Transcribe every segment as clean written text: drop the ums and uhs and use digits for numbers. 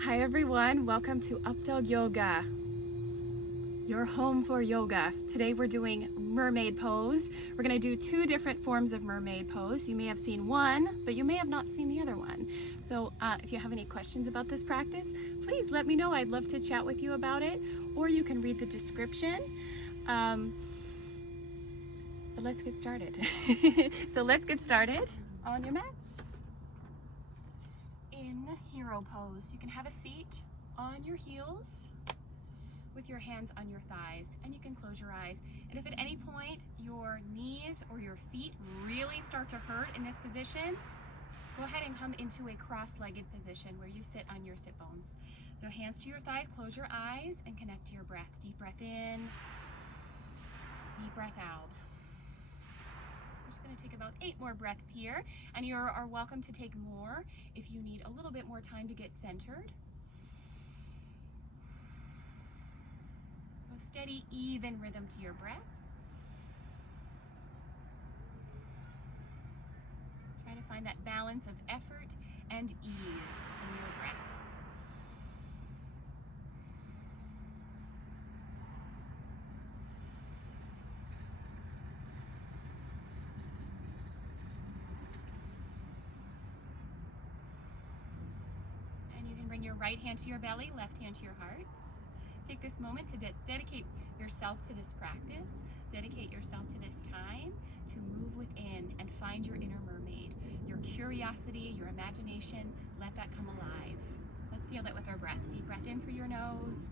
Hi everyone, welcome to Updawg-Yoga, your home for yoga. Today we're doing Mermaid Pose. We're going to do two different forms of Mermaid Pose. You may have seen one, but you may have not seen the other one. So if you have any questions about this practice, please let me know. I'd love to chat with you about it, or you can read the description. But let's get started. So let's get started on your mats. In hero pose, you can have a seat on your heels with your hands on your thighs, and you can close your eyes. And if at any point your knees or your feet really start to hurt in this position, go ahead and come into a cross-legged position where you sit on your sit bones. So hands to your thighs, close your eyes, and connect to your breath. Deep breath in, deep breath out. We're just going to take about 8 more breaths here, and you are welcome to take more if you need a little bit more time to get centered. A steady, even rhythm to your breath. Try to find that balance of effort and ease in your breath. Bring your right hand to your belly, left hand to your hearts. Take this moment to dedicate yourself to this practice. Dedicate yourself to this time to move within and find your inner mermaid. Your curiosity, your imagination, let that come alive. So let's seal that with our breath. Deep breath in through your nose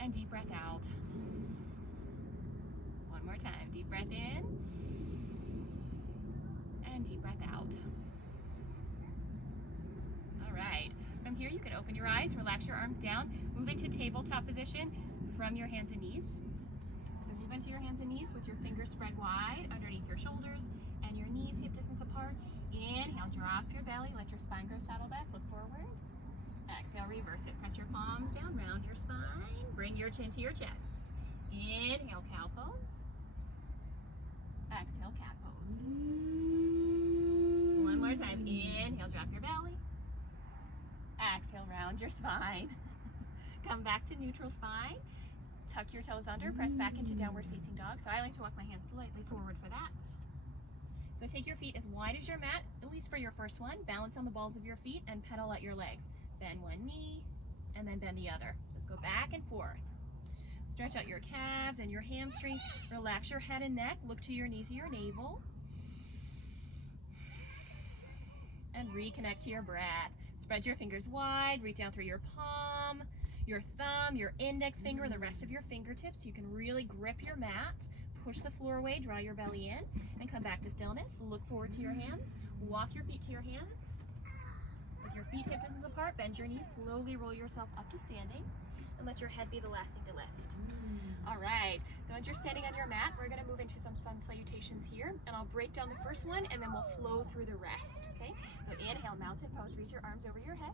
and deep breath out. One more time. Deep breath in and deep breath out. Right. From here, you can open your eyes, relax your arms down, move into tabletop position from your hands and knees. So move into your hands and knees with your fingers spread wide underneath your shoulders and your knees hip distance apart. Inhale, drop your belly, let your spine grow, saddle back, look forward. Exhale, reverse it. Press your palms down, round your spine, bring your chin to your chest. Inhale, cow pose. Exhale, cat pose. One more time. Inhale, drop your belly. Exhale, round your spine. Come back to neutral spine. Tuck your toes under, press back into downward facing dog. So I like to walk my hands slightly forward for that. So take your feet as wide as your mat, at least for your first one. Balance on the balls of your feet and pedal at your legs. Bend one knee and then bend the other. Just go back and forth. Stretch out your calves and your hamstrings. Relax your head and neck. Look to your knees or your navel. And reconnect to your breath. Spread your fingers wide, reach down through your palm, your thumb, your index finger, and the rest of your fingertips. You can really grip your mat, push the floor away, draw your belly in, and come back to stillness. Look forward to your hands. Walk your feet to your hands. With your feet hip distance apart, bend your knees, slowly roll yourself up to standing, and let your head be the last thing to lift. All right, so as you're standing on your mat, we're gonna move into some sun salutations here, and I'll break down the first one, and then we'll flow through the rest, okay? So inhale, mountain pose, reach your arms over your head.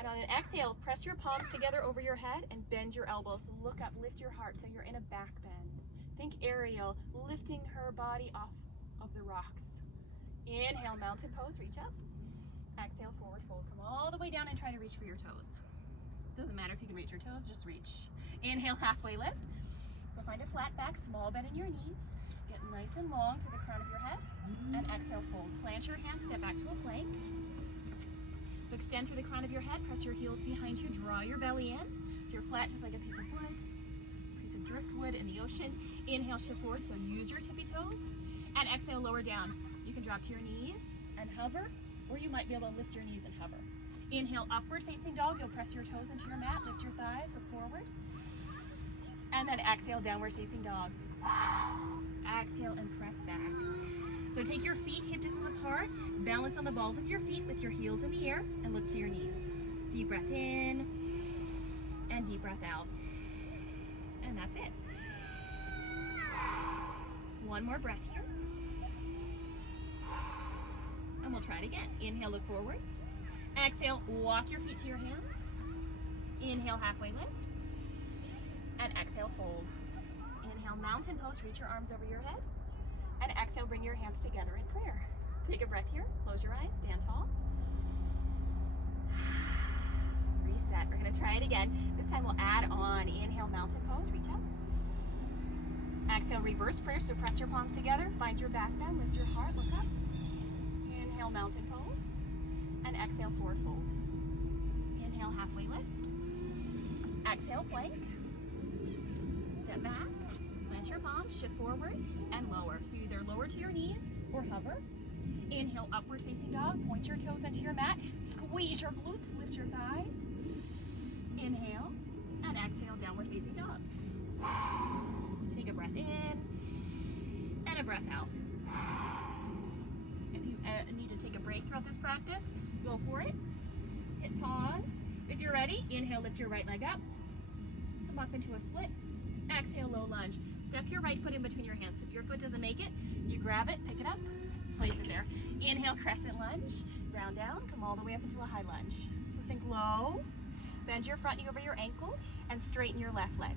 And on an exhale, press your palms together over your head and bend your elbows. Look up, lift your heart, so you're in a back bend. Think Ariel, lifting her body off of the rocks. Inhale, mountain pose, reach up. Exhale, forward fold. Come all the way down and try to reach for your toes. Doesn't matter if you can reach your toes, just reach. Inhale, halfway lift. So find a flat back, small bend in your knees. Get nice and long to the crown of your head. And exhale, fold. Plant your hands, step back to a plank. So extend through the crown of your head, press your heels behind you, draw your belly in. So you're flat just like a piece of wood, piece of driftwood in the ocean. Inhale, shift forward, so use your tippy toes. And exhale, lower down. You can drop to your knees and hover, or you might be able to lift your knees and hover. Inhale, upward facing dog. You'll press your toes into your mat, lift your thighs, look forward. And then exhale, downward facing dog. Exhale and press back. So take your feet hip distance apart, balance on the balls of your feet with your heels in the air, and look to your knees. Deep breath in, and deep breath out. And that's it. One more breath here. And we'll try it again. Inhale, look forward. Exhale, walk your feet to your hands. Inhale, halfway lift. And exhale, fold. Inhale, mountain pose, reach your arms over your head. And exhale, bring your hands together in prayer. Take a breath here, close your eyes, stand tall. it again. This time we'll add on. Inhale, mountain pose, reach up. Exhale, reverse prayer, so press your palms together. Find your back bend, lift your heart, look up. Inhale, mountain pose. And exhale, forward fold. Inhale, halfway lift. Exhale, plank. Step back, plant your palms, shift forward and lower. So either lower to your knees or hover. Inhale, upward facing dog. Point your toes into your mat. Squeeze your glutes, lift your thighs. Inhale, and exhale, downward facing dog. Take a breath in, and a breath out. If you need to take a break throughout this practice, go for it. Hit pause. If you're ready, inhale, lift your right leg up. Come up into a split. Exhale, low lunge. Step your right foot in between your hands. So if your foot doesn't make it, you grab it, pick it up, place it there. Inhale, crescent lunge. Ground down, come all the way up into a high lunge. So sink low, bend your front knee over your ankle, and straighten your left leg.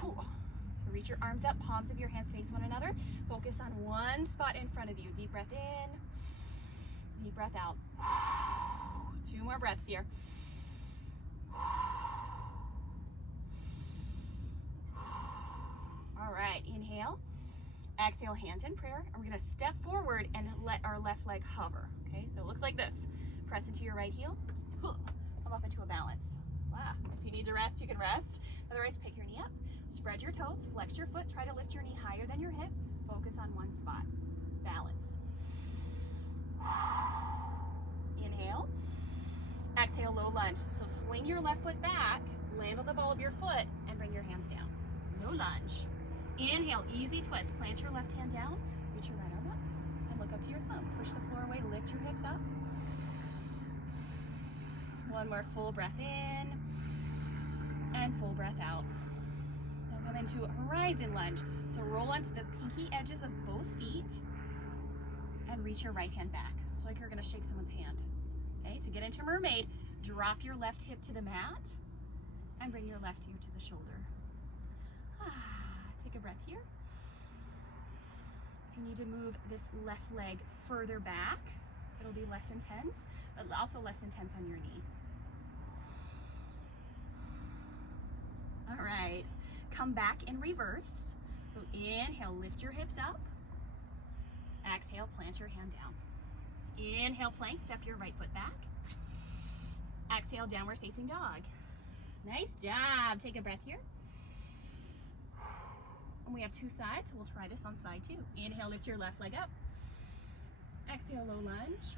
So reach your arms up, palms of your hands face one another. Focus on one spot in front of you. Deep breath in, deep breath out. 2 more breaths here. All right, inhale. Exhale, hands in prayer. And we're gonna step forward and let our left leg hover. Okay, so it looks like this. Press into your right heel. Come up into a balance. Wow, if you need to rest, you can rest. Otherwise, pick your knee up. Spread your toes, flex your foot, try to lift your knee higher than your hip. Focus on one spot. Balance. Inhale. Exhale, low lunge. So swing your left foot back, land on the ball of your foot, and bring your hands down. Low lunge. Inhale, easy twist. Plant your left hand down, reach your right arm up, and look up to your thumb. Push the floor away, lift your hips up. One more full breath in, and full breath out. Now come into horizon lunge. So roll onto the pinky edges of both feet, and reach your right hand back. It's like you're gonna shake someone's hand. Okay, to get into mermaid, drop your left hip to the mat, and bring your left ear to the shoulder. Take a breath here. If you need to move this left leg further back, it'll be less intense, but also less intense on your knee. All right, come back in reverse. So inhale, lift your hips up. Exhale, plant your hand down. Inhale, plank, step your right foot back. Exhale, downward facing dog. Nice job. Take a breath here. And we have 2 sides, so we'll try this on side 2. Inhale, lift your left leg up. Exhale, low lunge.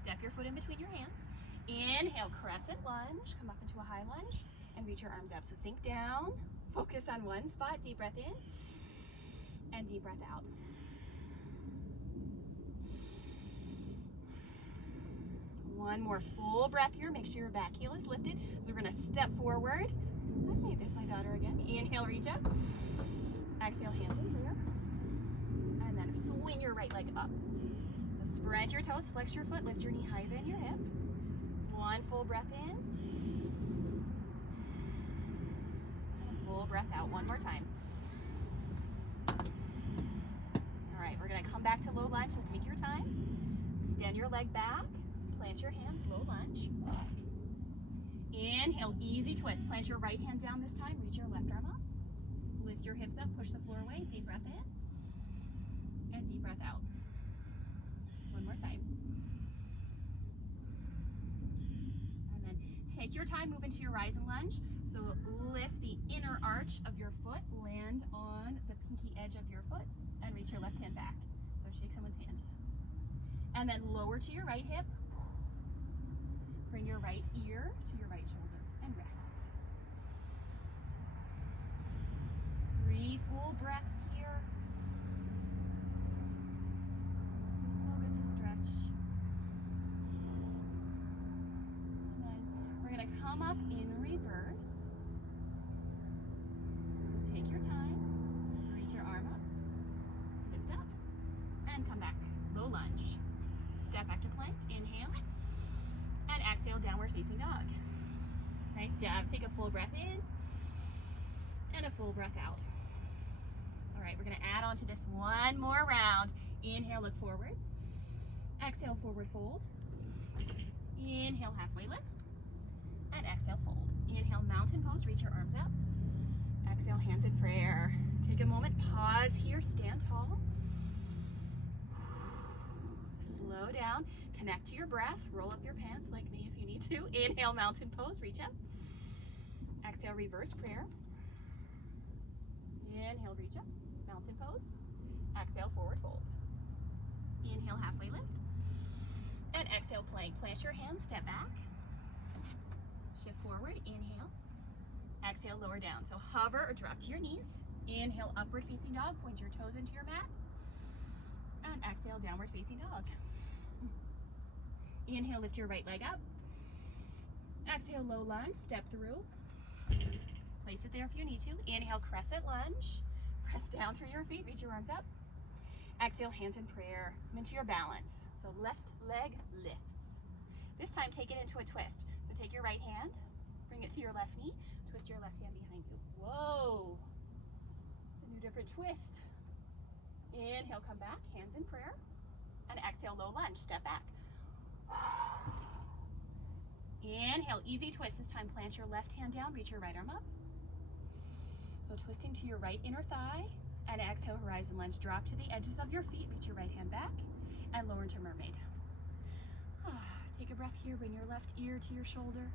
Step your foot in between your hands. Inhale, crescent lunge. Come up into a high lunge and reach your arms up. So sink down, focus on one spot. Deep breath in and deep breath out. One more full breath here. Make sure your back heel is lifted. So we're gonna step forward. Hi, there's my daughter again. Inhale, reach up. Exhale, hands in prayer. And then swing your right leg up. So spread your toes, flex your foot, lift your knee higher than your hip. One full breath in. And a full breath out. One more time. All right, we're gonna come back to low lunge, so take your time. Extend your leg back, plant your hands, low lunge. Inhale, easy twist. Plant your right hand down this time. Reach your left arm up. Lift your hips up, push the floor away. Deep breath in and deep breath out. One more time. And then take your time, move into your rising lunge. So lift the inner arch of your foot, land on the pinky edge of your foot, and reach your left hand back. So shake someone's hand. And then lower to your right hip. Bring your right ear to your right shoulder and rest. 3 full breaths here. Feels so good to stretch. And then we're going to come up in reverse. So take your time, reach your arm up, lift up, and come back. Low lunge. Step back to plank, inhale. And exhale, downward facing dog. Nice job. Take a full breath in and a full breath out. All right, we're gonna add on to this one more round. Inhale, look forward. Exhale, forward fold. Inhale, halfway lift. And exhale, fold. Inhale. Inhale, mountain pose, reach your arms up. Exhale, hands in prayer. Take a moment, pause here, stand tall. Slow down, connect to your breath, roll up your pants like me if you need to. Inhale, mountain pose, reach up. Exhale, reverse prayer. Inhale, reach up, mountain pose. Exhale, forward fold. Inhale, halfway lift. And exhale, plank. Plant your hands, step back. Shift forward, inhale. Exhale, lower down. So hover or drop to your knees. Inhale, upward facing dog. Point your toes into your mat. And exhale, downward facing dog. Inhale, lift your right leg up. Exhale, low lunge, step through. Place it there if you need to. Inhale, crescent lunge. Press down through your feet, reach your arms up. Exhale, hands in prayer. Come into your balance. So left leg lifts. This time, take it into a twist. So take your right hand, bring it to your left knee, twist your left hand behind you. Whoa! It's a new different twist. Inhale, come back, hands in prayer. And exhale, low lunge, step back. Inhale, easy twist. This time, plant your left hand down, reach your right arm up. So twisting to your right inner thigh. And exhale, horizon lunge. Drop to the edges of your feet, reach your right hand back, and lower into mermaid. Take a breath here, bring your left ear to your shoulder.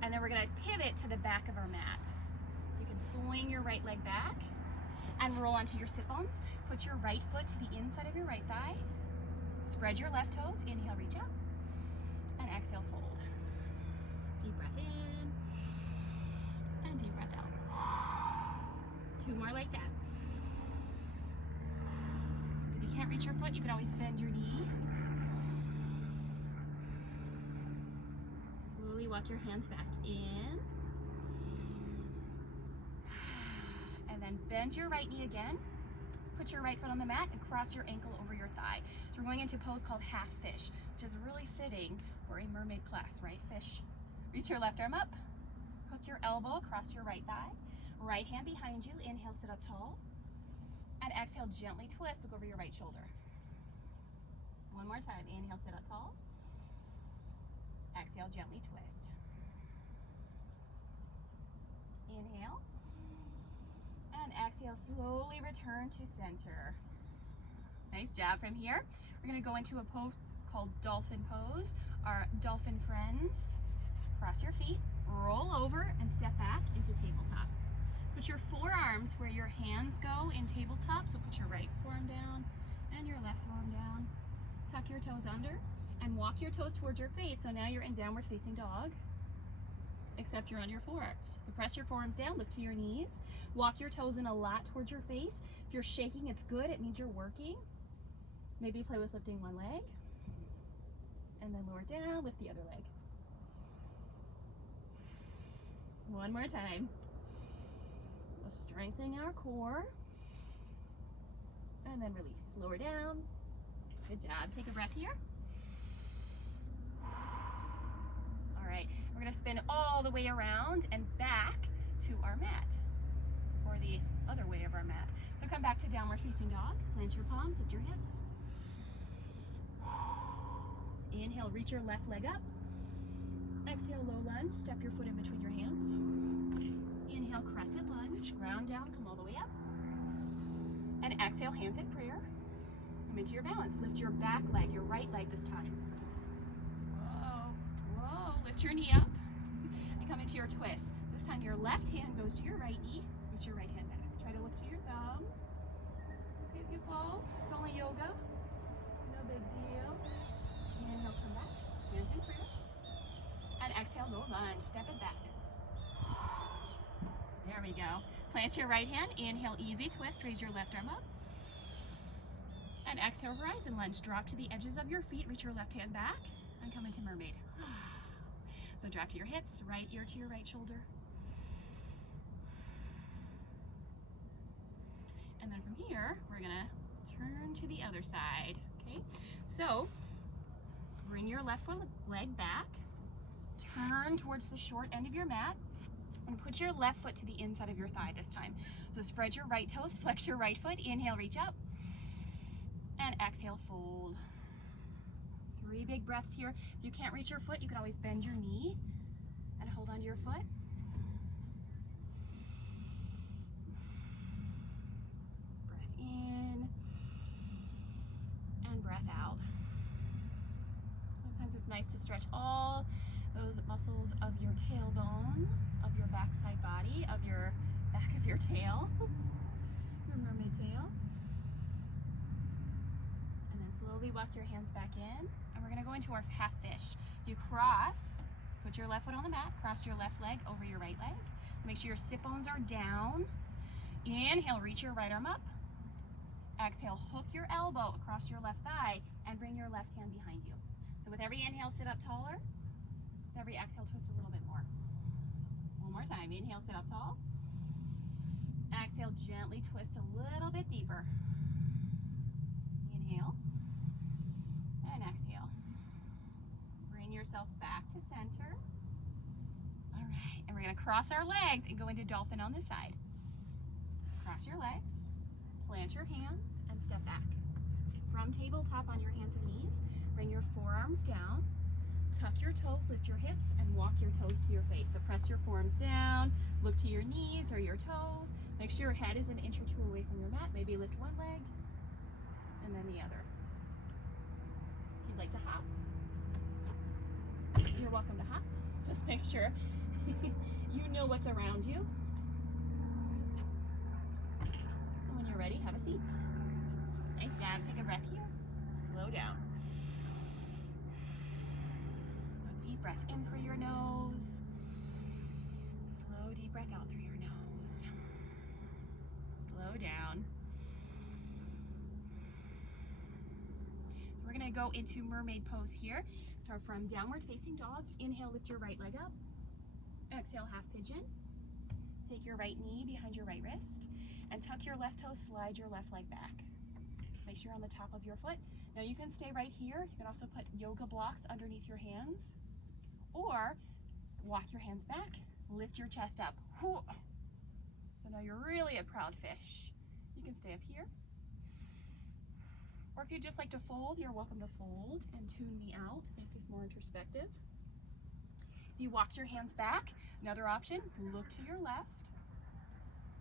And then we're gonna pivot to the back of our mat. So you can swing your right leg back and roll onto your sit bones. Put your right foot to the inside of your right thigh. Spread your left toes, inhale, reach up, and exhale, fold. Deep breath in, and deep breath out. 2 more like that. If you can't reach your foot, you can always bend your knee. Slowly walk your hands back in. And then bend your right knee again. Put your right foot on the mat and cross your ankle over your thigh. So we're going into a pose called half fish, which is really fitting for a mermaid class, right? Fish. Reach your left arm up. Hook your elbow across your right thigh. Right hand behind you. Inhale, sit up tall. And exhale, gently twist. Look over your right shoulder. One more time. Inhale, sit up tall. Exhale, gently twist. Inhale. And exhale, slowly return to center. Nice job. From here, we're going to go into a pose called Dolphin Pose. Our dolphin friends. Cross your feet, roll over, and step back into tabletop. Put your forearms where your hands go in tabletop. So put your right forearm down and your left forearm down. Tuck your toes under and walk your toes towards your face. So now you're in downward facing dog, except you're on your forearms. You press your forearms down, look to your knees. Walk your toes in a lot towards your face. If you're shaking, it's good. It means you're working. Maybe play with lifting one leg. And then lower down, lift the other leg. One more time. We'll strengthen our core. And then release. Lower down. Good job. Take a breath here. All right. We're going to spin all the way around and back to our mat. Or the other way of our mat. So come back to downward facing dog. Plant your palms, lift your hips. Inhale, reach your left leg up. Exhale, low lunge, step your foot in between your hands. Inhale, crescent lunge, ground down, come all the way up. And exhale, hands in prayer. Come into your balance. Lift your back leg, your right leg this time. Whoa, whoa, lift your knee up. And come into your twist. This time your left hand goes to your right knee, reach your right hand back. Try to look to your thumb. It's okay if you fall, it's only yoga. No big deal. Inhale, come back, hands in prayer. And exhale, low lunge, step it back. There we go. Plant your right hand, inhale, easy twist, raise your left arm up. And exhale, horizon lunge, drop to the edges of your feet, reach your left hand back, and come into mermaid. So drop to your hips, right ear to your right shoulder. And then from here, we're gonna turn to the other side, okay? So, bring your left leg back, turn towards the short end of your mat, and put your left foot to the inside of your thigh this time. So spread your right toes, flex your right foot, inhale, reach up, and exhale, fold. 3 big breaths here. If you can't reach your foot, you can always bend your knee and hold onto your foot. Breath in and breath out. Sometimes it's nice to stretch all those muscles of your tailbone, of your backside body, of your back of your tail, your mermaid tail. And then slowly walk your hands back in. And we're gonna go into our half fish. You cross, put your left foot on the mat, cross your left leg over your right leg. So make sure your sit bones are down. Inhale, reach your right arm up. Exhale, hook your elbow across your left thigh and bring your left hand behind you. So with every inhale, sit up taller. With every exhale, twist a little bit more. One more time. Inhale, sit up tall. Exhale, gently twist a little bit deeper. Inhale and exhale. Bring yourself back to center. All right, and we're gonna cross our legs and go into dolphin on this side. Cross your legs, plant your hands, and step back. From tabletop on your hands and knees, bring your forearms down, tuck your toes, lift your hips, and walk your toes to your face. So press your forearms down, look to your knees or your toes. Make sure your head is an inch or two away from your mat. Maybe lift one leg and then the other. If you'd like to hop, you're welcome to hop. Just make sure you know what's around you. And when you're ready, have a seat. Nice job. Take a breath here. Slow down. A deep breath in through your nose. Slow, deep breath out through your nose. Slow down. We're going to go into mermaid pose here. Start from downward facing dog. Inhale, lift your right leg up. Exhale, half pigeon. Take your right knee behind your right wrist and tuck your left toe, slide your left leg back. Make sure you're on the top of your foot. Now you can stay right here. You can also put yoga blocks underneath your hands or walk your hands back, lift your chest up. So now you're really a proud fish. You can stay up here. Or if you'd just like to fold, you're welcome to fold and tune me out, make this more introspective. If you walked your hands back, another option, look to your left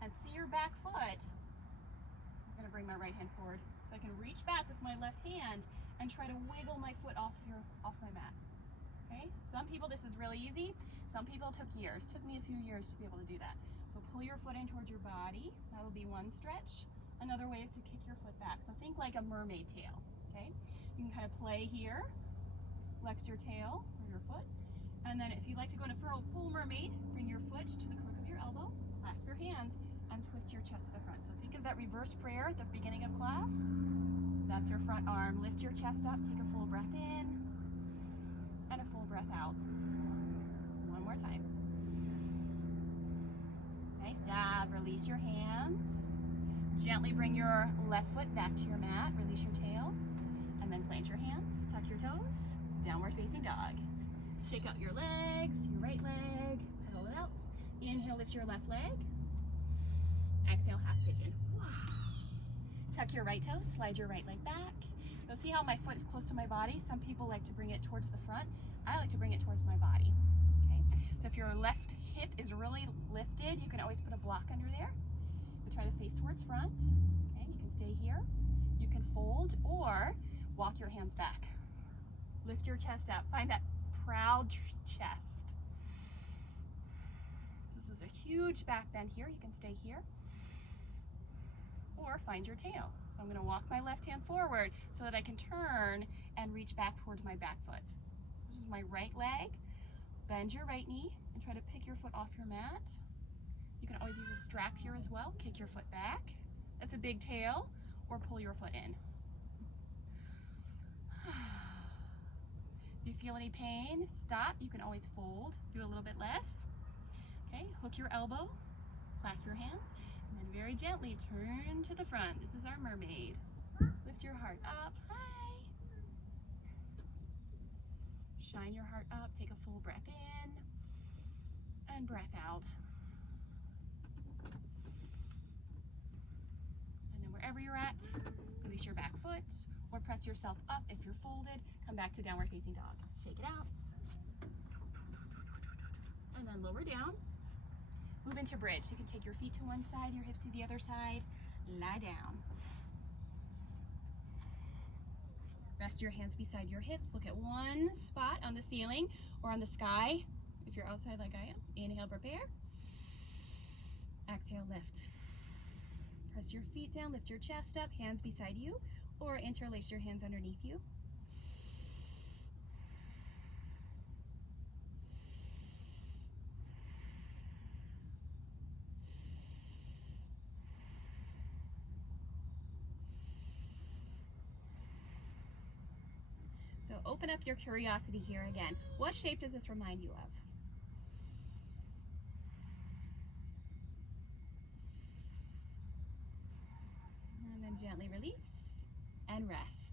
and see your back foot. I'm gonna bring my right hand forward so I can reach back with my left hand and try to wiggle my foot off my mat. Okay, some people this is really easy. Some people it took years. Took me a few years to be able to do that. So pull your foot in towards your body. That'll be one stretch. Another way is to kick your foot back. So think like a mermaid tail, okay? You can kind of play here, flex your tail or your foot. And then if you'd like to go into full mermaid, bring your foot to the crook of your elbow, clasp your hands, and twist your chest to the front. So think of that reverse prayer at the beginning of class. That's your front arm. Lift your chest up, take a full breath in, and a full breath out. One more time. Nice job. Release your hands. Gently bring your left foot back to your mat, release your tail, and then plant your hands, tuck your toes, downward facing dog. Shake out your legs, your right leg, pedal it out. Inhale, lift your left leg. Exhale, half pigeon. Tuck your right toe, slide your right leg back. So see how my foot is close to my body? Some people like to bring it towards the front. I like to bring it towards my body. Okay. So if your left hip is really lifted, you can always put a block under there. Try to face towards front. Okay, you can stay here. You can fold or walk your hands back. Lift your chest up. Find that proud chest. This is a huge back bend here. You can stay here. Or find your tail. So I'm going to walk my left hand forward so that I can turn and reach back towards my back foot. This is my right leg. Bend your right knee and try to pick your foot off your mat. You can always use a strap here as well. Kick your foot back. That's a big tail. Or pull your foot in. If you feel any pain, stop. You can always fold. Do a little bit less. Okay, hook your elbow. Clasp your hands. And then very gently turn to the front. This is our mermaid. Lift your heart up. Hi. Shine your heart up. Take a full breath in. And breath out. Wherever you're at, release your back foot or press yourself up if you're folded. Come back back to downward facing dog. Shake it out. And then lower down. Move into bridge. You can take your feet to one side, your hips to the other side. Lie down. Rest your hands beside your hips. Look at one spot on the ceiling or on the sky. If you're outside like I am, inhale, prepare. Exhale, lift. Press your feet down, lift your chest up, hands beside you, or interlace your hands underneath you. So open up your curiosity here again. What shape does this remind you of? And then gently release and rest.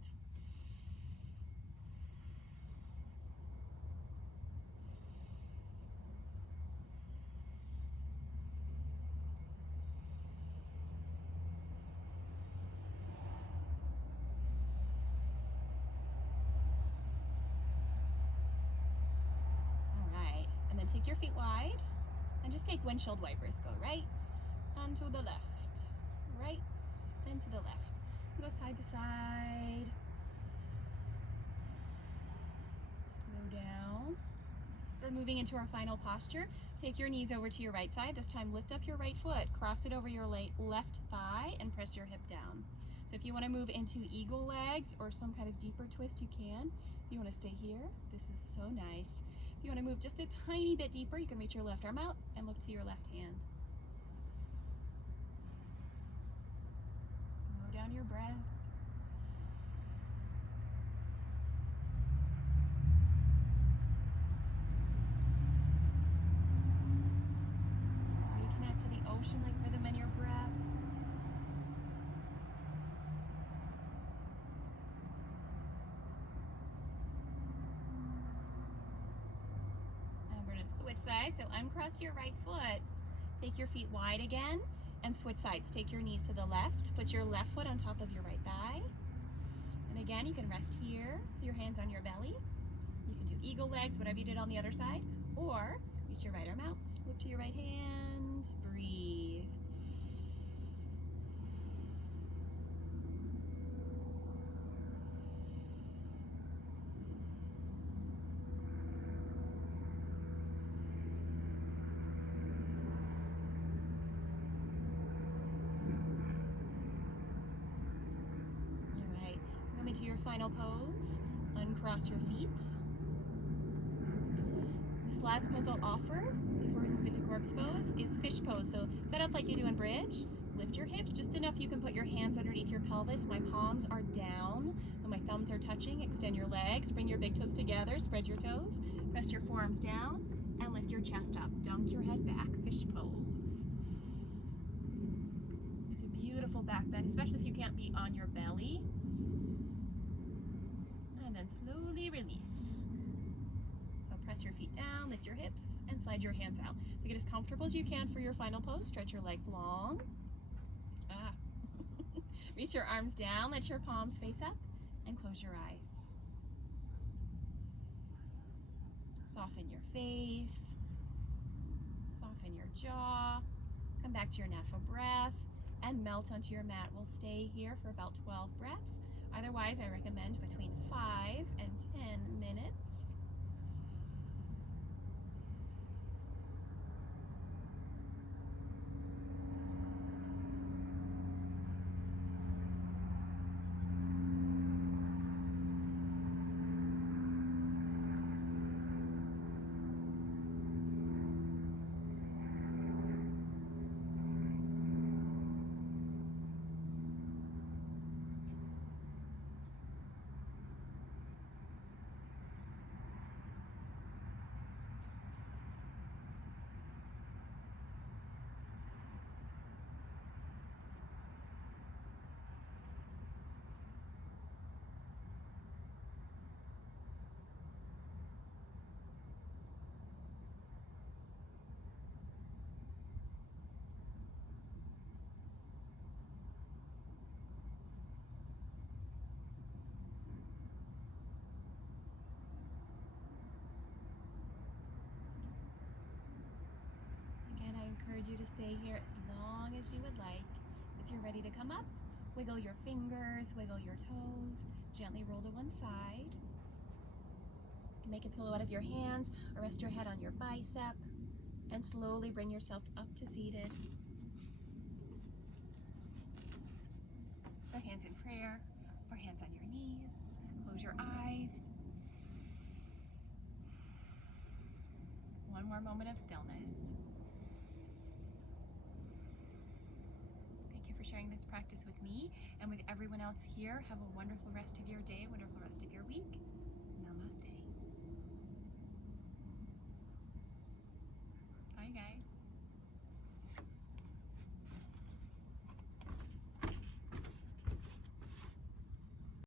Take your feet wide and just take windshield wipers. Go right and to the left, right and to the left. Go side to side. Slow down. So we're moving into our final posture. Take your knees over to your right side. This time lift up your right foot, cross it over your left thigh and press your hip down. So if you want to move into eagle legs or some kind of deeper twist, you can. If you want to stay here, this is so nice. If you want to move just a tiny bit deeper, you can reach your left arm out and look to your left hand. Slow down your breath. Reconnect to the ocean-like rhythm in your breath. Switch sides, so uncross your right foot, take your feet wide again, and switch sides. Take your knees to the left, put your left foot on top of your right thigh, and again you can rest here, your hands on your belly. You can do eagle legs, whatever you did on the other side, or reach your right arm out, look to your right hand, breathe. Into your final pose, uncross your feet. This last pose I'll offer before we move into corpse pose is fish pose. So set up like you do in bridge. Lift your hips just enough you can put your hands underneath your pelvis. My palms are down, so my thumbs are touching. Extend your legs, bring your big toes together, spread your toes, press your forearms down, and lift your chest up. Dunk your head back, fish pose. It's a beautiful back bend, especially if you can't be on your belly. And then slowly release. So press your feet down, lift your hips, and slide your hands out. So get as comfortable as you can for your final pose. Stretch your legs long. Reach your arms down, let your palms face up, and close your eyes. Soften your face, soften your jaw, come back to your natural breath, and melt onto your mat. We'll stay here for about 12 breaths. Otherwise, I recommend between 5 and 10 minutes. you to stay here as long as you would like. If you're ready to come up, wiggle your fingers, wiggle your toes, gently roll to one side. Make a pillow out of your hands or rest your head on your bicep and slowly bring yourself up to seated. So hands in prayer or hands on your knees. Close your eyes. One more moment of stillness. Thank you for sharing this practice with me and with everyone else here. Have a wonderful rest of your